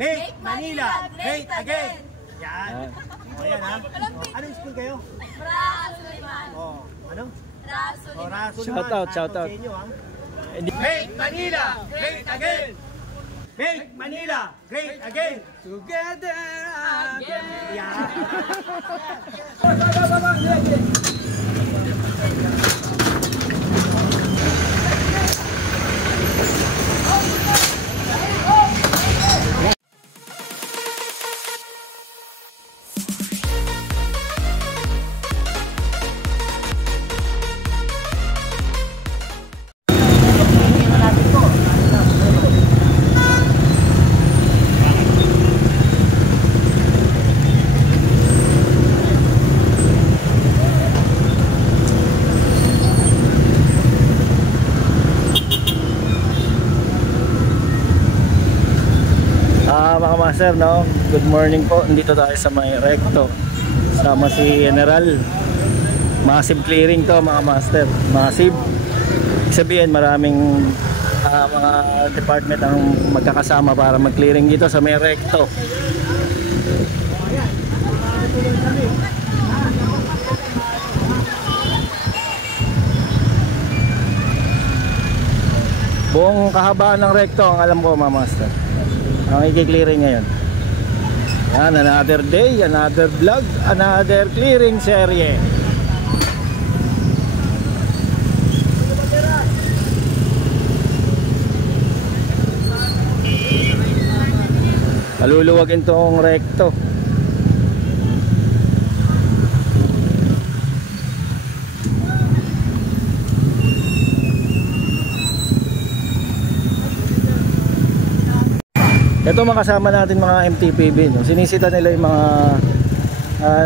Make Manila great again. Yan. O yan ha. Anong school kayo? Rasuliman. Oh, ano? Rasuliman. Shout out, shout out. Make Manila great again. Make Manila great again. Together again. Yan. Mga master, no? Good morning po. Nandito tayo sa may recto. Sama si General. Massive clearing to mga master. Massive. Ibig sabihin maraming mga department ang magkakasama para mag-clearing dito sa may recto. Buong kahabaan ng recto ang alam ko mga master ang i-clearing ngayon. Yan, another day, another vlog, another clearing serye. Maluluwagin tong recto. Ito makasama natin mga MTPB, no? Sinisita nila yung mga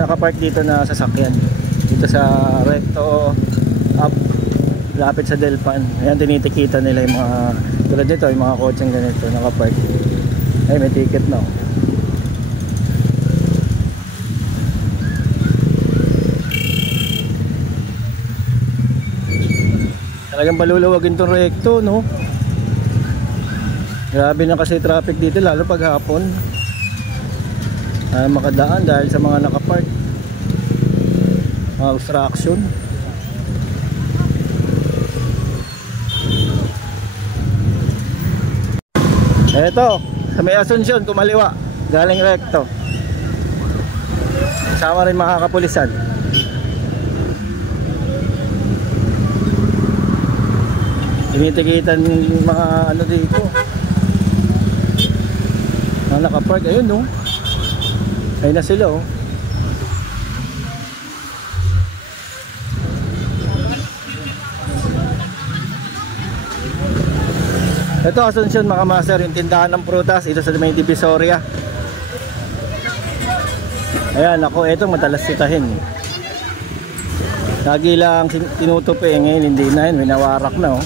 nakapark dito na sasakyan dito sa recto up lapit sa Delpan. Ayan, tinitikita nila yung mga tulad dito, yung mga kotseng ganito nakapark. Ay, may ticket na. Talagang paluluwagin tong recto, no? Grabe na kasi traffic dito lalo pag hapon. Makadaan dahil sa mga nakapark. Obstruction. Eto, sa may Asunsyon, kumaliwa, galing recto. Kasama rin mga kapulisan. Tinitikitan mga ano dito. Nakapark, ayun no. Ayun na sila oh. Ito Asunsyon mga master, yung tindahan ng prutas ito sa may Divisoria. Ayan ako, ito madalas sitahin. Lagi lang tinutupi, ngayon hindi na yun, minawarak na oh.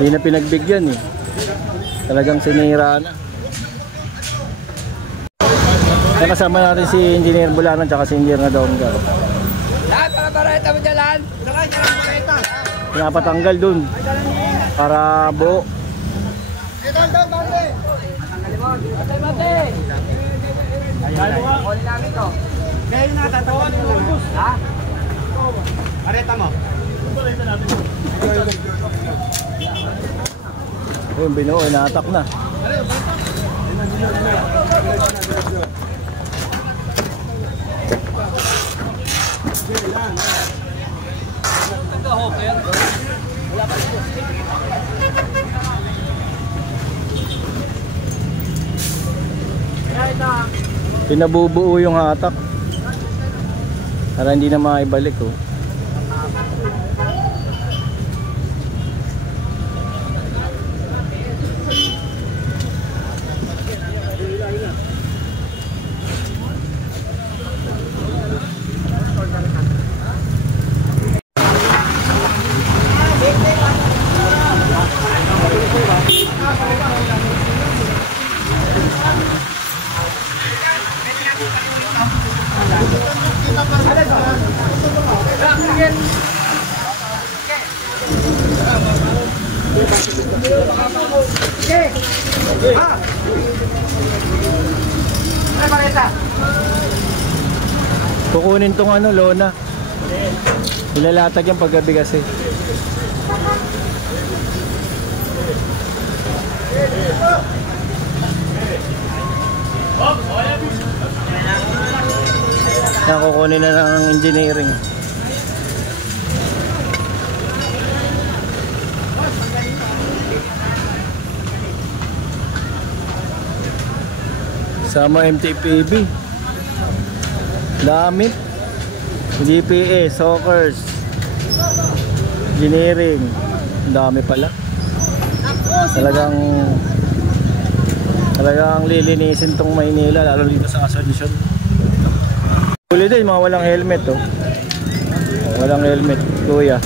Hindi na pinagbigyan eh. Talagang sinira na. Kasama natin si Engineer Bulanan at si Engineer Nadongga. Lahat para bareta mo dyan. Pinapatanggal dun para buo. Ito, bante. Bante. Kunin namin to. Kaya yung natatawan yung bus. Ha? Bareta mo. Bareta natin. Ayun, binuo, inatak na. Pinabubuo yung hatak para hindi na maibalik oh. Kukunin tong ano, lona. Ilalatag yan paggabi kasi. Yan, kukunin na ng engineering. Sama MTPB. Dami. GPS, Sockers, Engineering. Dami pala. Talagang lilinisin tong Maynila, lalo dito sa Asuncion. Huli din, mga walang helmet oh. Walang helmet, kuya.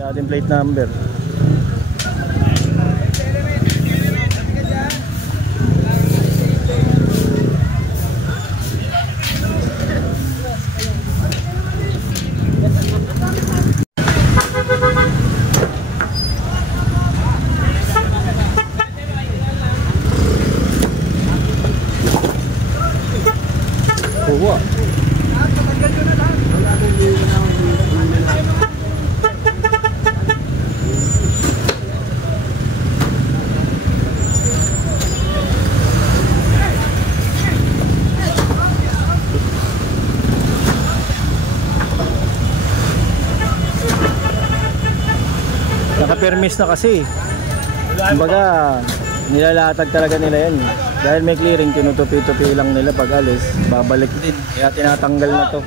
Wala din plate number. Kuha. Naka-permis na kasi. Kumbaga, nilalatag talaga nila yan. Dahil may clearing, tinutupi-tupi lang nila pag alis, babalik din. Kaya tinatanggal na to.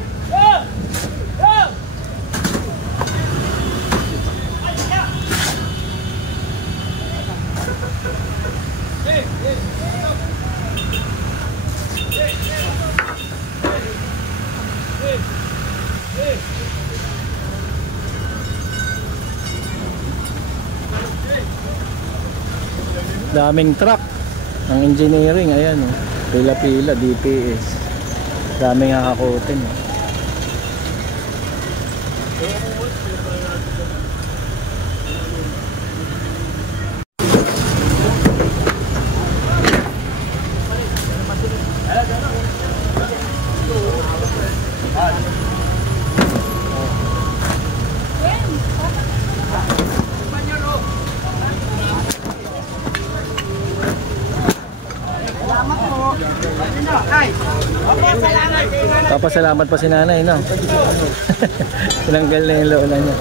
Daming truck ng engineering, ayan oh. Pila-pila, DPS. Daming hakakutin oh. Papasalamat pa si nanay, no? Tinanggal na yung lola niya.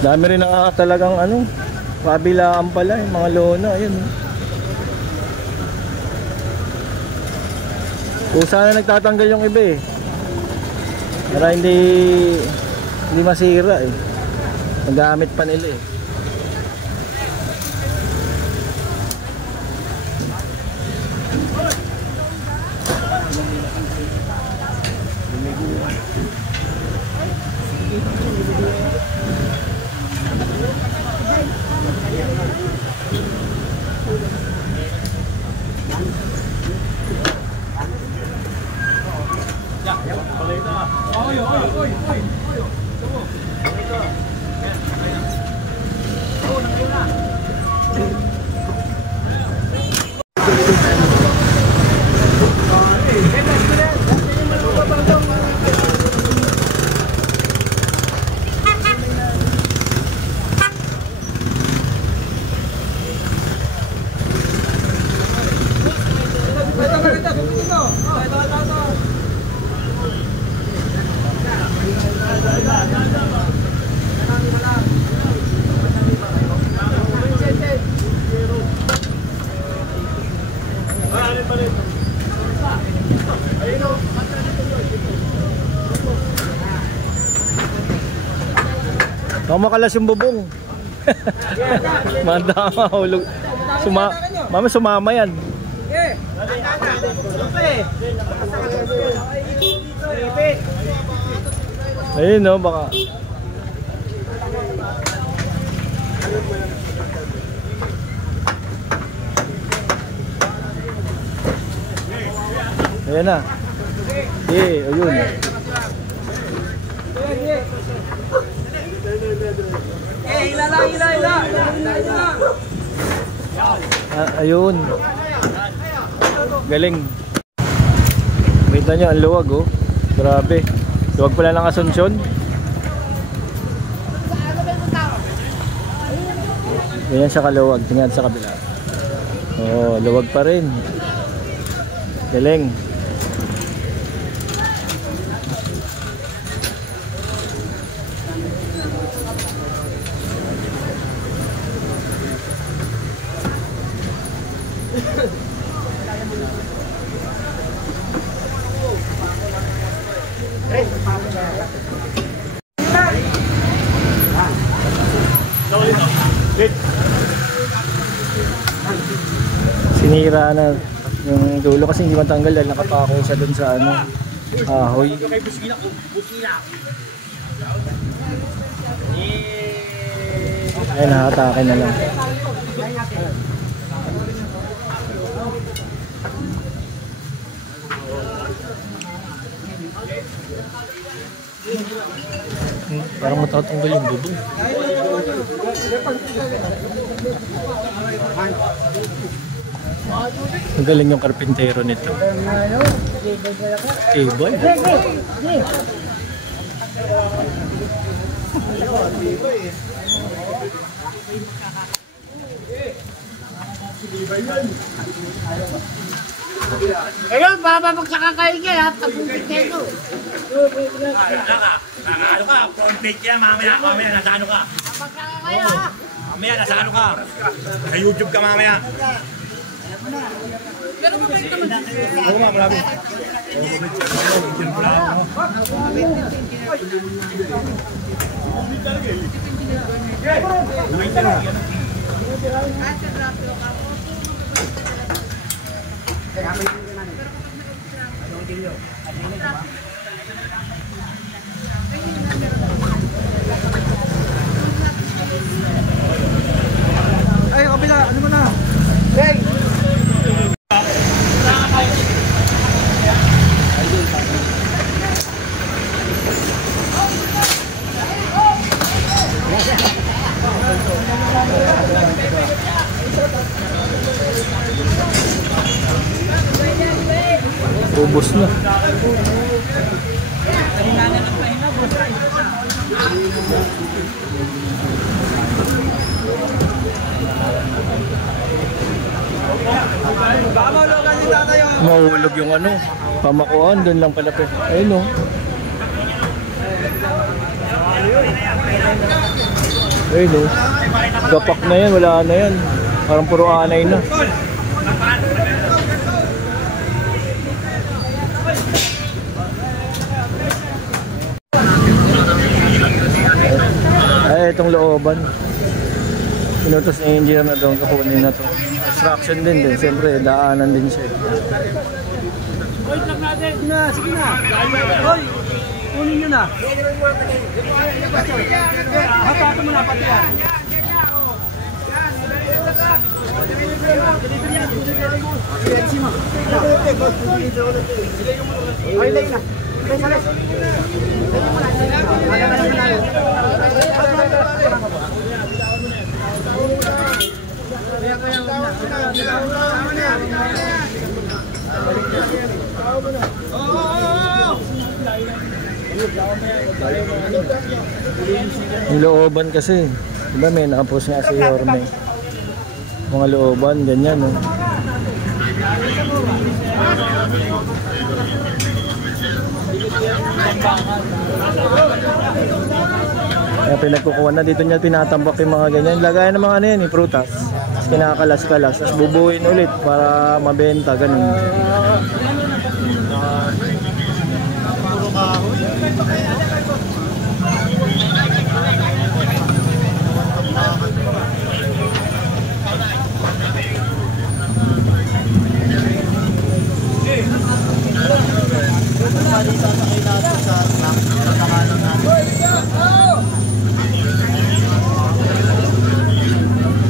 Dami rin talagang ano, kabilaan pala yung mga lona, ayun. Kung sana nagtatanggal yung iba eh. Para hindi masira eh. Magamit pa nila eh. Makalas yung bubong. Madama hulog. Mama sumama yan. Ayun no, baka. Ayan na. Ayun. Hila. Ayun. Galing. Kita nyo, ang luwag oh. Grabe. Luwag pala ng Asunsyon. Ganyan siya kaluwag. Tingnan sa kabila. Oh, luwag pa rin. Galing. Sinira na yung dulo kasi hindi matanggal dahil nakapako siya dun sa ano, ahoy. Ay, nakatake na lang. Parang matatanggal yung bubong. Magaling yung karpintero nito. Table. Ayun, bababag sa kakain ha, pag-ubit na ito. Ano ka? Complete yan, mamaya nasa ano ka? Mamaya nasa ano ka? Sa YouTube ka mamaya. Pero mabait naman dito. Oo nga, malabo. Ay, kabila, ano mo na? Hey! Ubos na. Mahulog yung ano, pamakuan, doon lang pala po. Ayun o. Ayun o. Gapak na yan, wala na yan. Parang puro anay na. Ay, itong looban. Pinutos na engineer na doon, kapunin na to. Construction din din, siyempre daanan din siya. Hoy, lang natin. Sige na. Hoy, kunin nyo na. Hapata mo na, pati yan. Yung looban kasi, diba may nakapost nga si Yorme. Mga looban, ganyan no. Kaya pinagkukuha na dito niya tinatambak yung mga ganyan. Lagayan ng mga ano yan, prutas. Tapos kinakalas-kalas, tapos bubuin ulit para mabenta, ganun.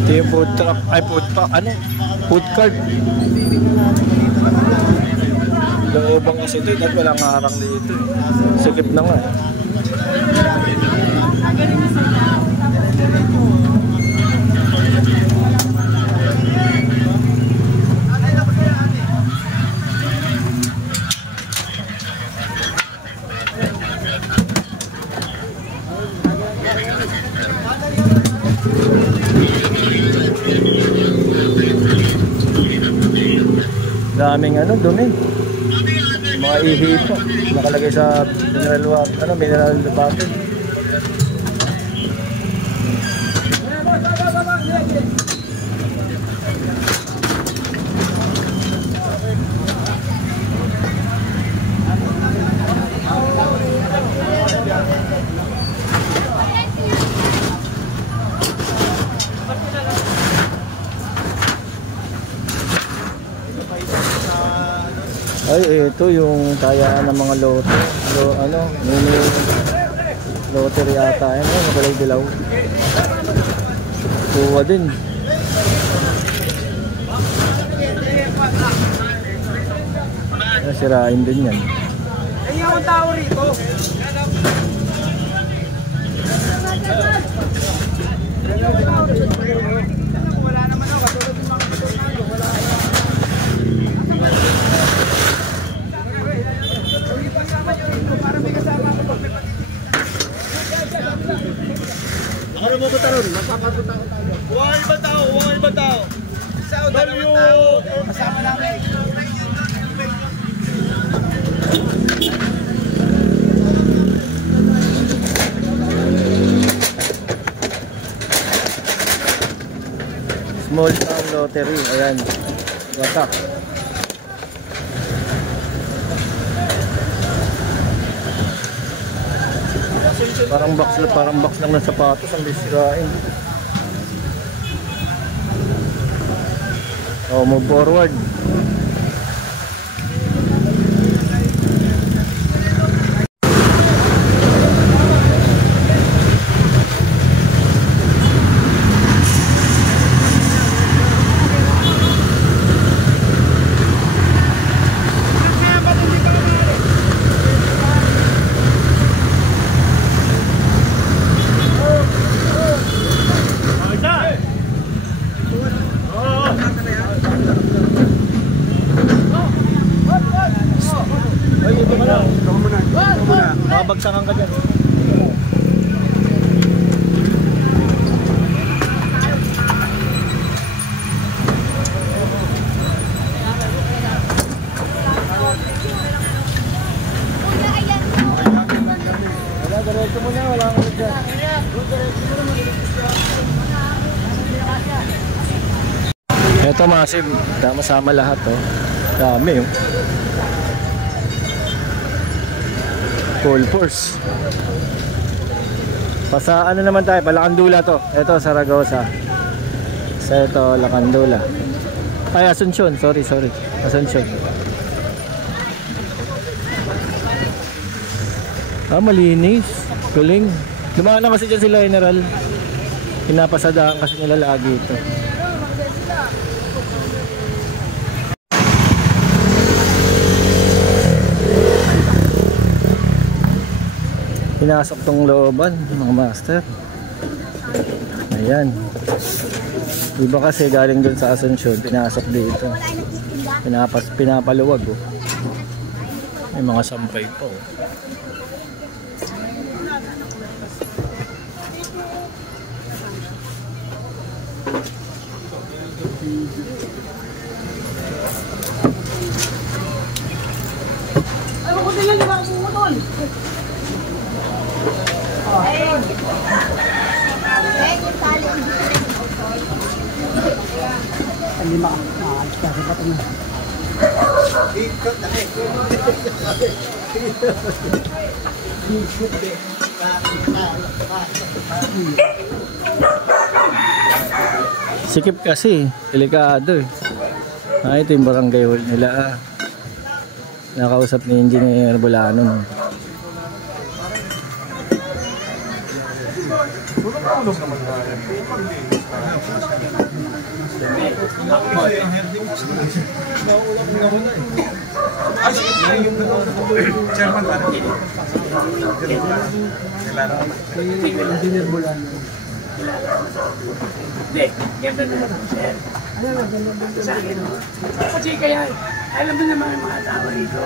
Ito yung food truck, ay food truck, ano? Food cart. Lubang kasi ito at walang harang dito. Sikip na nga. Daming ano, dumi. Mga ihi po. Nakalagay sa mineral water, mineral bottle. Ay, ito yung kayaan ng mga lote. Mini lottery ata. Ano, nagalay dilaw. Kuha din. Sirain din yan. Ay, yung tao rito. Wala naman ako. Katulad yung mga katulad. Wala. Para may kasama ako pag may Ako na pupunta ron, mapapapunta ko tayo. Huwag ibang tao. isa o dalawang tao. Kasama namin. Small town lottery. Ayan. Watak. Parang box lang ng sapatos ang bisirain. Oh, move forward. Babagsakan ka dyan. Wala, diretso mo na. Wala kang dyan. Ito massive. Tama-sama lahat. Oh. Dami. Oh. Full force. Pasa ano naman tayo, Lacandula to. Ito Zaragoza. Sa ito Lacandula. Ay Asuncion, sorry. Asuncion. Malinis. Galing. Dumaan na kasi dyan sila General. Pinapasadaan kasi nila lagi ito. Pinasok tong looban mga master. Ayan. Iba kasi galing dun sa Asuncion, pinasok dito. Pinapaluwag oh. May mga sampay po. Ay, makutin lang yung mga sumutol. Sikip kasi, delikado eh. Ito yung barangay hall nila. Nakausap ni Engineer Bulano. Chairman ba? Engineer Bulano. Hindi, ganda na lang, sir. Sa akin, kasi kaya, alam mo naman ang mga tao rito.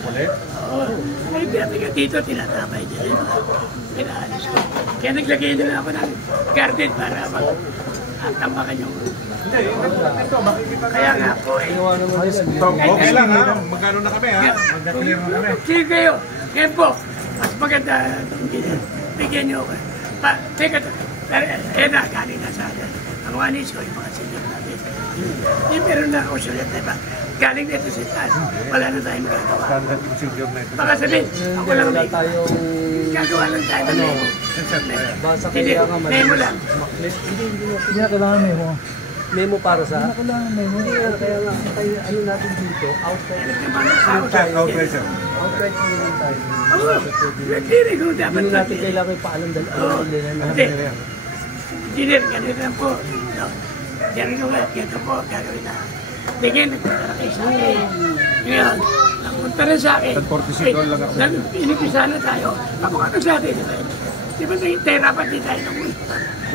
Ulit? Oo. Ay, pinapigat dito, tinatamay niya rin. Pinaalis ko. Kaya naglagay na lang ako ng garden para magtambakan yung... Kaya nga po eh. Okay lang ha. Magkano na kami ha? Mag-clear na kami. Sige kayo. Kaya po, mas maganda bigyan niyo ako. Teka, na, galing na sa akin. Ang wanis ko, yung mga senior natin. Pero na ako sulit, diba? Galing dito sa taas. Wala na tayong magagawa. Standard procedure na ito. Baka sabihin, ako lang dito. Gagawa lang tayo ng memo. Hindi, memo lang. Hindi na kailangan memo. Memo para sa... Hindi na kailangan memo. Kaya nga, ano natin dito, outside. Outright sir. Outside mo naman tayo. Oo, nagtiri ko dapat. Hindi natin kailangan paalam dalawa. Hindi. Engineer, ganito lang po. Diyan ko nga, ganito po, gagawin na. Bigyan, nagpunta kayo sa akin. Ngayon, nagpunta na sa akin. lang ako. Inipisa na tayo. Ako ano sa atin, di ba terapan din tayo ng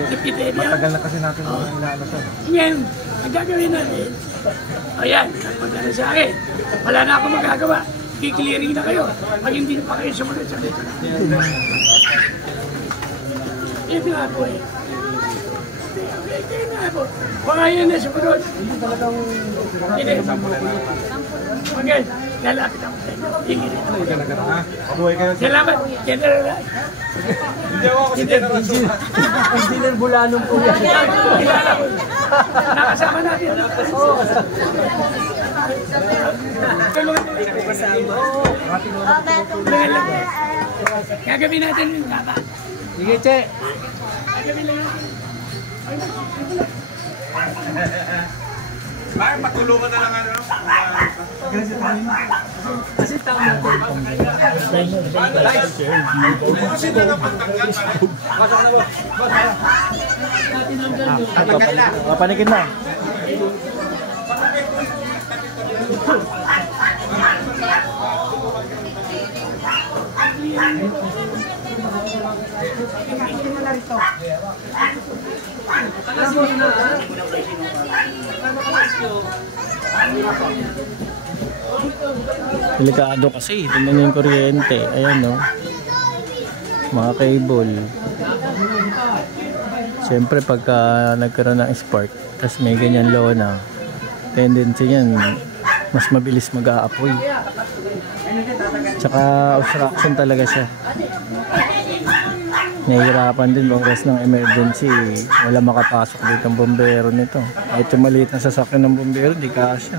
epidemia? Matagal na kasi natin inaano sir. Ngayon, ang gagawin natin, ayan, nagpunta na sa akin. Wala na ako magagawa. Kiklearing na kayo. Pag hindi pa kayo sumunod sa dito. Ito nga po eh. Ito nga po. Baka yan na sumunod. Hindi. Okay, lalapit ako sa inyo. Hingin ito. Mabuhay kayo sir. Salamat. General. Hindi ako kasi general. Engineer Bulano po yan. Kilala ko. Nakasama natin. Oo. Gagawin natin yung taba. Sige, Che. Gagawin lang natin. Bakit patulungan na lang ano? Kasi tama ko. Kasi na napagtanggal pala. Kapanikin na. Delikado kasi, tingnan yung kuryente. Ayan no, mga cable. Siyempre pagka nagkaroon ng spark, tapos may ganyan lona, tendency yan mas mabilis mag-aapoy. Tsaka obstruction talaga siya. Nahihirapan din oras ng emergency, wala makapasok dito ang bombero nito. Kahit yung maliit na sasakyan ng bombero, di kasya.